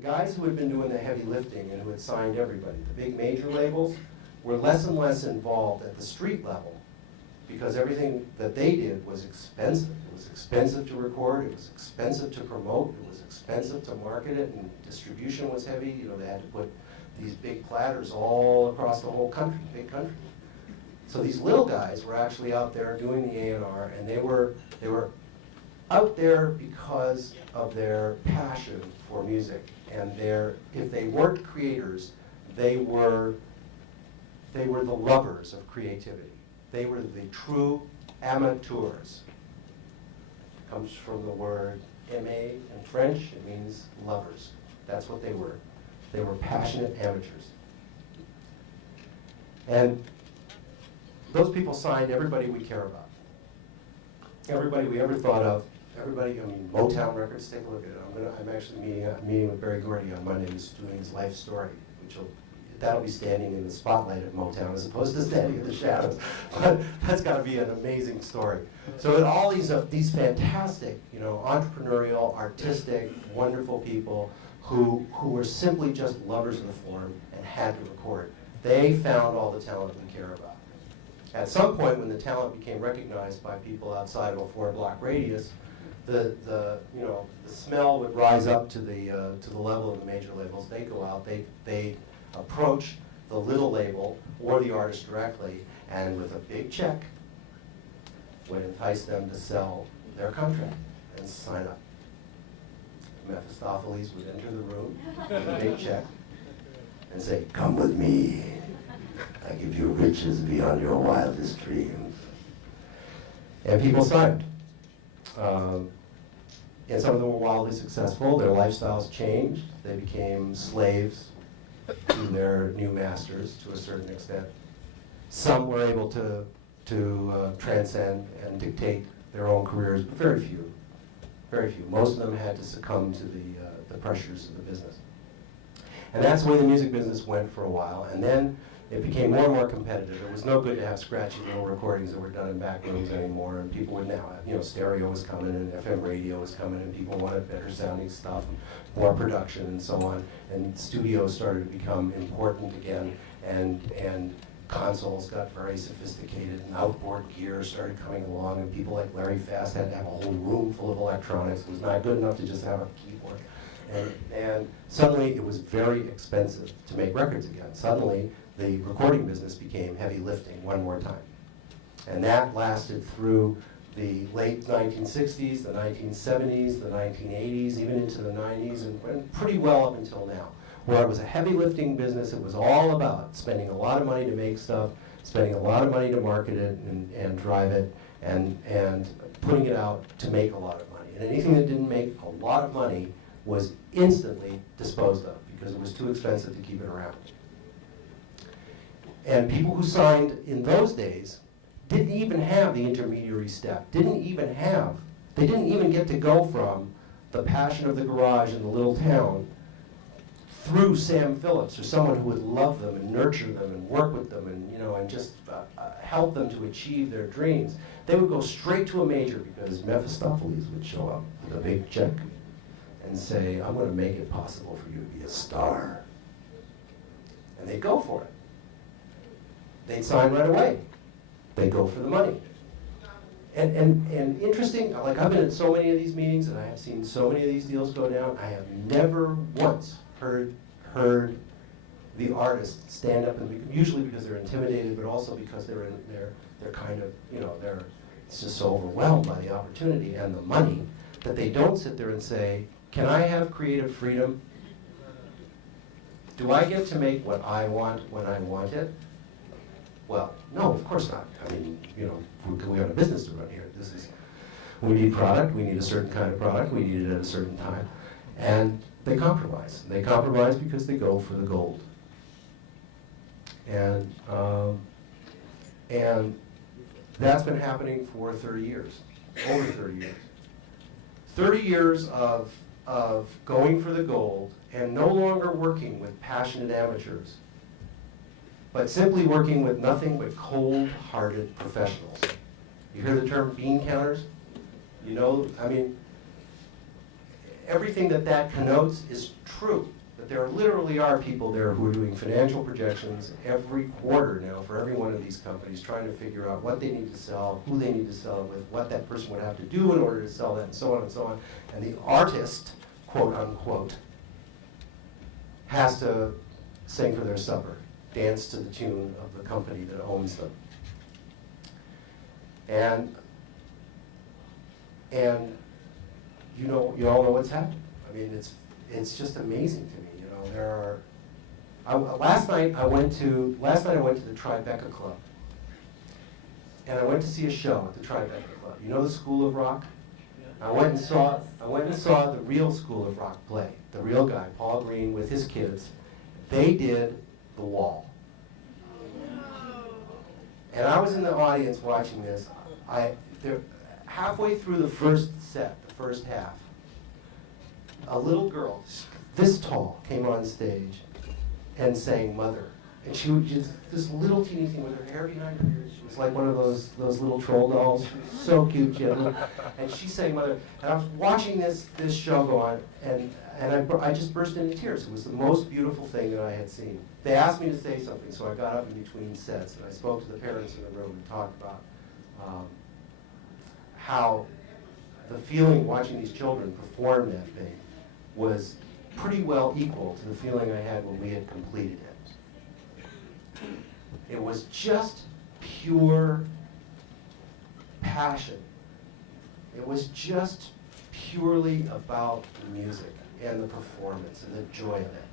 The guys who had been doing the heavy lifting and who had signed everybody, the big major labels, were less and less involved at the street level because everything that they did was expensive. It was expensive to record, it was expensive to promote, it was expensive to market it, and distribution was heavy. You know, they had to put these big platters all across the whole country, big country. So these little guys were actually out there doing the A&R, and they were out there because of their passion for music. And if they weren't creators, they were the lovers of creativity. They were the true amateurs. It comes from the word aimer in French. It means lovers. That's what they were. They were passionate amateurs. And those people signed everybody we care about. Everybody we ever thought of. Everybody, I mean, Motown Records, take a look at it. I'm actually meeting with Barry Gordy on Monday, who's doing his life story, that'll be standing in the spotlight at Motown as opposed to standing in the shadows. But that's got to be an amazing story. So all these fantastic, you know, entrepreneurial, artistic, wonderful people who were simply just lovers of the form and had to record. They found all the talent we care about. At some point, when the talent became recognized by people outside of a 4-block radius, the smell would rise up to the level of the major labels. They go out, they approach the little label or the artist directly, and with a big check would entice them to sell their contract and sign up. Mephistopheles would enter the room with a big check and say, "Come with me. I give you riches beyond your wildest dreams." And people signed. And some of them were wildly successful. Their lifestyles changed. They became slaves to their new masters to a certain extent. Some were able to transcend and dictate their own careers, but very few. Very few. Most of them had to succumb to the pressures of the business. And that's the way the music business went for a while. And then it became more and more competitive. It was no good to have scratchy little recordings that were done in back rooms anymore. And people would now have, you know, stereo was coming and FM radio was coming and people wanted better sounding stuff, more production and so on. And studios started to become important again. And consoles got very sophisticated and outboard gear started coming along. And people like Larry Fast had to have a whole room full of electronics. It was not good enough to just have a keyboard. And suddenly it was very expensive to make records again. Suddenly the recording business became heavy lifting one more time. And that lasted through the late 1960s, the 1970s, the 1980s, even into the 90s, and pretty well up until now. Where it was a heavy lifting business, it was all about spending a lot of money to make stuff, spending a lot of money to market it and drive it, and putting it out to make a lot of money. And anything that didn't make a lot of money was instantly disposed of because it was too expensive to keep it around. And people who signed in those days didn't even have the intermediary step, they didn't even get to go from the passion of the garage in the little town through Sam Phillips or someone who would love them and nurture them and work with them and, you know, and just help them to achieve their dreams. They would go straight to a major because Mephistopheles would show up with a big check and say, "I'm going to make it possible for you to be a star." And they'd go for it. They'd sign right away. They'd go for the money. And interesting, like I've been at so many of these meetings and I have seen so many of these deals go down, I have never once heard the artist stand up, and usually because they're intimidated, but also because they're kind of, you know, they're just so overwhelmed by the opportunity and the money that they don't sit there and say, "Can I have creative freedom? Do I get to make what I want when I want it?" Well, no, of course not. I mean, you know, we have a business to run here. We need product, we need a certain kind of product, we need it at a certain time. And they compromise. They compromise because they go for the gold. And that's been happening for 30 years, over 30 years. 30 years of going for the gold and no longer working with passionate amateurs, but simply working with nothing but cold-hearted professionals. You hear the term bean counters? You know, I mean, everything that that connotes is true. That there literally are people there who are doing financial projections every quarter now for every one of these companies, trying to figure out what they need to sell, who they need to sell it with, what that person would have to do in order to sell that, and so on and so on. And the artist, quote unquote, has to sing for their supper, dance to the tune of the company that owns them. And you all know what's happened. I mean, it's just amazing to me. You know, there are. Last night I went to the Tribeca Club, and I went to see a show at the Tribeca Club. You know the School of Rock? I went and saw the real School of Rock play. The real guy, Paul Green, with his kids. They did The Wall. And I was in the audience watching this. Halfway through the first set, the first half, a little girl, this tall, came on stage and sang Mother. And she was just this little teeny thing with her hair behind her ears. She was like one of those little troll dolls. So cute, she had and she sang Mother. And I was watching this show go on, and I just burst into tears. It was the most beautiful thing that I had seen. They asked me to say something, so I got up in between sets, and I spoke to the parents in the room and talked about how the feeling watching these children perform that thing was pretty well equal to the feeling I had when we had completed it. It was just pure passion. It was just purely about the music and the performance and the joy of it.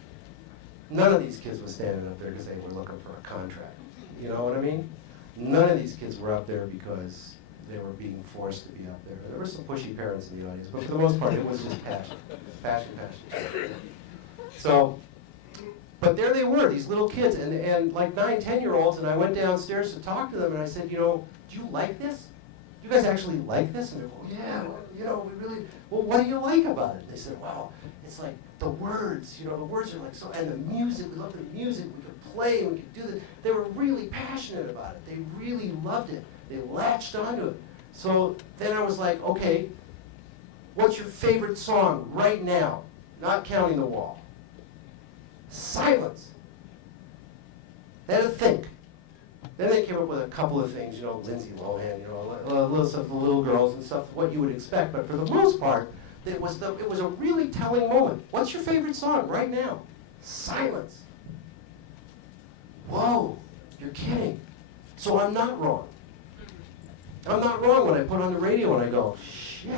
None of these kids was standing up there because they were looking for a contract. You know what I mean? None of these kids were up there because they were being forced to be up there. There were some pushy parents in the audience, but for the most part, it was just passion. Passion. So, but there they were, these little kids, and like 9, 10-year-olds, and I went downstairs to talk to them, and I said, do you like this? Do you guys actually like this? And they're going, yeah, well, we really, well, what do you like about it? They said, well, it's like the words, the words are like so, and the music, we love the music, we could play, we could do this. They were really passionate about it. They really loved it. They latched onto it. So then I was like, okay, what's your favorite song right now? Not counting The Wall. Silence. They had to think. Then they came up with a couple of things, Lindsay Lohan, a little stuff, the little girls and stuff, what you would expect. But for the most part, it was a really telling moment. What's your favorite song right now? Silence. Whoa, you're kidding. So I'm not wrong. I'm not wrong when I put on the radio and I go, shit.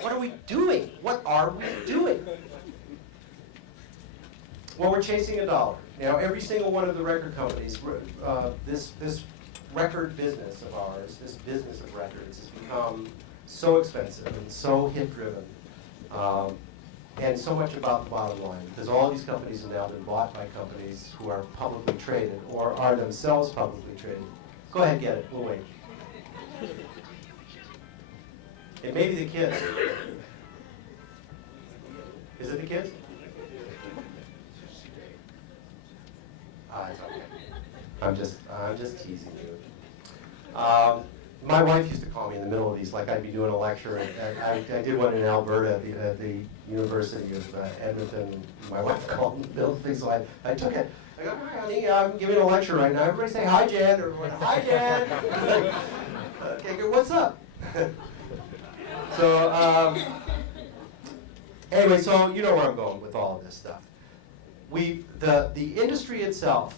What are we doing? What are we doing? Well, we're chasing $1. Now, every single one of the record companies, this record business of ours, this business of records, has become so expensive and so hit-driven. And so much about the bottom line, because all these companies have now been bought by companies who are publicly traded or are themselves publicly traded. Go ahead, get it. We'll wait. It may be the kids. Is it the kids? It's okay. I'm just teasing you. My wife used to call me in the middle of these, like I'd be doing a lecture, and I did one in Alberta at the University of Edmonton. My wife called in the middle of things, so I took it. I go, hi honey, I'm giving a lecture right now. Everybody say hi Jan, or hi Jan. Okay, good, what's up? So, anyway, so you know where I'm going with all of this stuff. The industry itself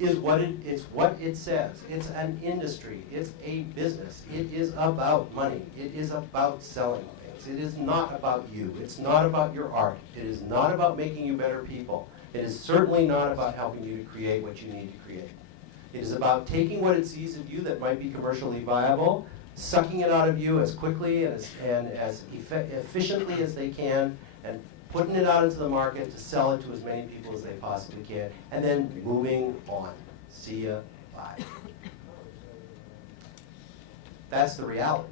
is what it says. It's an industry. It's a business. It is about money. It is about selling things. It is not about you. It's not about your art. It is not about making you better people. It is certainly not about helping you to create what you need to create. It is about taking what it sees of you that might be commercially viable, sucking it out of you as quickly and as efficiently as they can, and putting it out into the market to sell it to as many people as they possibly can, and then moving on. See ya, bye. That's the reality.